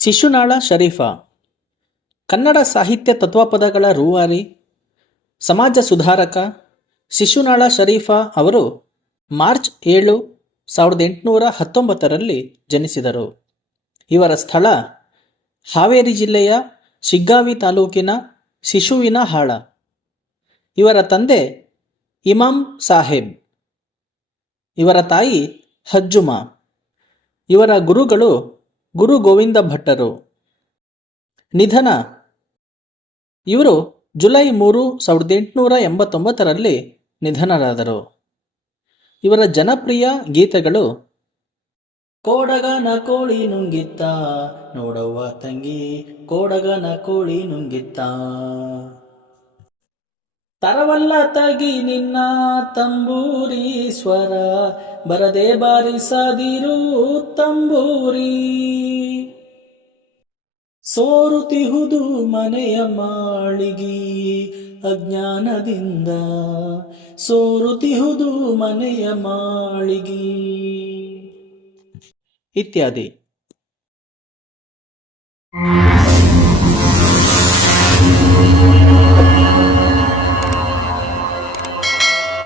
ಶಿಶುನಾಳ ಶರೀಫ ಕನ್ನಡ ಸಾಹಿತ್ಯ ತತ್ವಪದಗಳ ರೂವಾರಿ, ಸಮಾಜ ಸುಧಾರಕ. ಶಿಶುನಾಳ ಶರೀಫ ಅವರು ಮಾರ್ಚ್ 7, 1819 ಜನಿಸಿದರು. ಇವರ ಸ್ಥಳ ಹಾವೇರಿ ಜಿಲ್ಲೆಯ ಶಿಗ್ಗಾವಿ ತಾಲೂಕಿನ ಶಿಶುವಿನ ಹಾಳ. ಇವರ ತಂದೆ ಇಮಾಂ ಸಾಹೇಬ್, ಇವರ ತಾಯಿ ಹಜ್ಜುಮಾ. ಇವರ ಗುರುಗಳು ಗುರು ಗೋವಿಂದ ಭಟ್ಟರು. ನಿಧನ: ಇವರು ಜುಲೈ 3, 1889 ನಿಧನರಾದರು. ಇವರ ಜನಪ್ರಿಯ ಗೀತೆಗಳು ಕೋಡಗನ ಕೋಳಿ ನುಂಗಿತ್ತ ನೋಡವ್ವ ತಂಗಿ, ಕೋಡಗನ ಕೋಳಿ ನುಂಗಿತ್ತ, ತರವಲ್ಲ ತಗಿ ನಿನ್ನ ತಂಬೂರಿ ಸ್ವರ, ಬರದೆ ಬಾರಿಸದಿರು ತಂಬೂರಿ, ಸೋರುತಿಹುದು ಮನೆಯ ಮಾಳಿಗಿ ಅಜ್ಞಾನದಿಂದ, ಸೋರುತಿಹುದು ಮನೆಯ ಮಾಳಿಗಿ ಇತ್ಯಾದಿ.